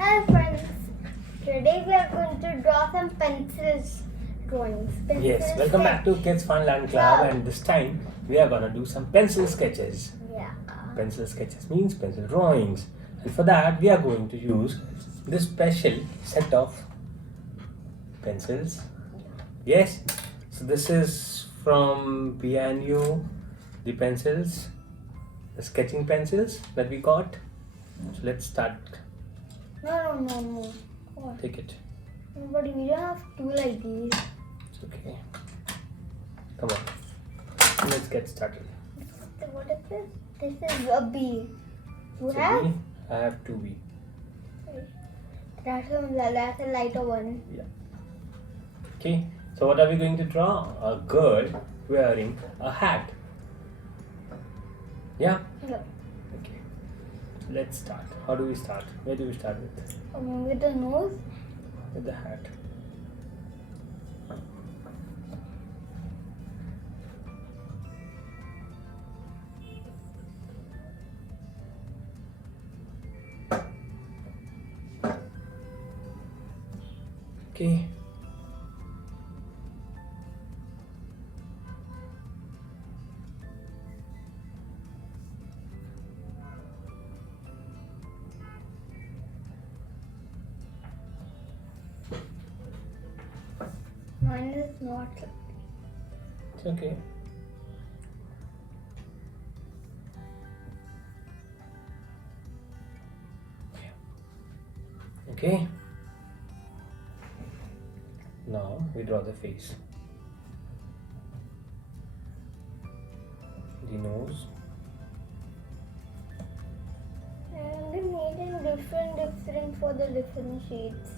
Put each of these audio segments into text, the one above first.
Hi friends, today we are going to draw some pencils drawings. Yes, welcome back to Kids Fun Land Club, and this time we are gonna do some pencil sketches. Yeah. Pencil sketches means pencil drawings, and for that we are going to use this special set of pencils. Yes, so this is from Paano, the pencils, the sketching pencils that we got. So let's start. No. What? Take it. But we don't have two like these. It's okay. Come on. Let's get started. What is this? This is a bee. You So have? B, I have 2B. That's a lighter one. Yeah. Okay. So what are we going to draw? A girl wearing a hat. Yeah. Yeah. Okay. Let's start. How do we start? Where do we start with? With the nose. With the hat. Okay. Mine is not. It's okay. Okay. Now we draw the face. The nose. And they made it different for the different shades.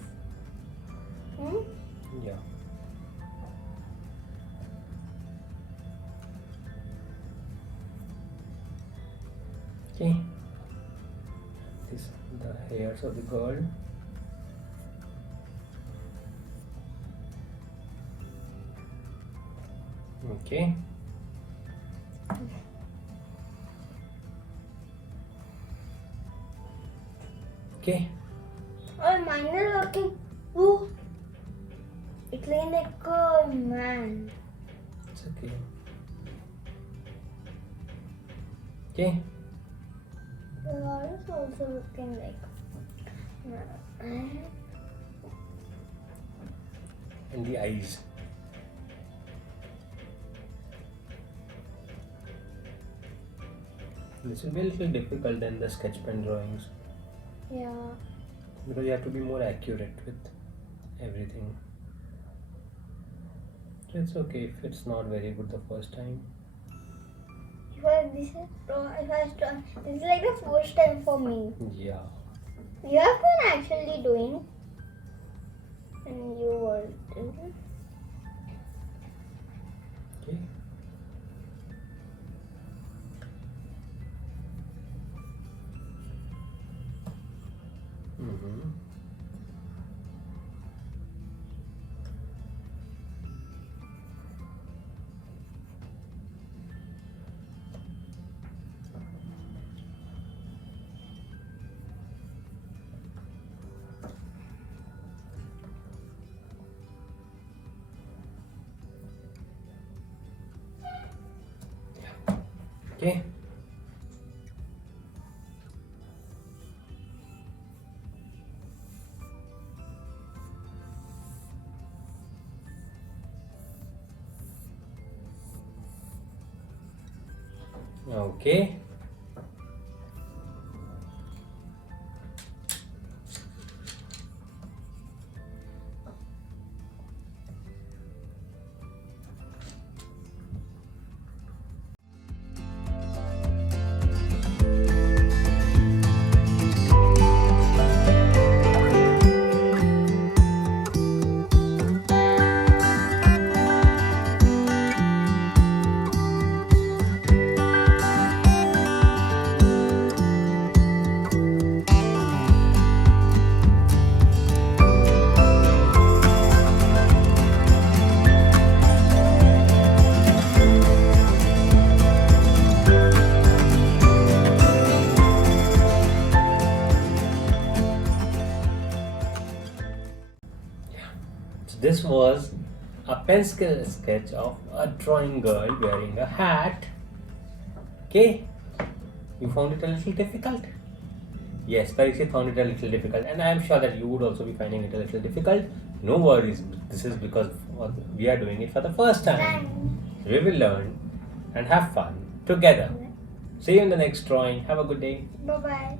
Yeah. Okay. This the hairs of the girl. Okay. Okay. Oh, mine is working. Oh, it's like a man. It's okay. Okay. The is also looking like man. And the eyes. This will be a little difficult than the sketch pen drawings Yeah. because you have to be more accurate with everything. So it's okay if it's not very good the first time. This is like the first time for me. Yeah. You have been actually doing, and you were doing. Okay. Mm-hmm. Okay. Okay. this was a pencil sketch of a drawing girl wearing a hat. Okay, you found it a little difficult? Yes, Parikshit found it a little difficult, and I am sure that you would also be finding it a little difficult. No worries, this is because we are doing it for the first time. We will learn and have fun together. See you in the next drawing. Have a good day. Bye bye.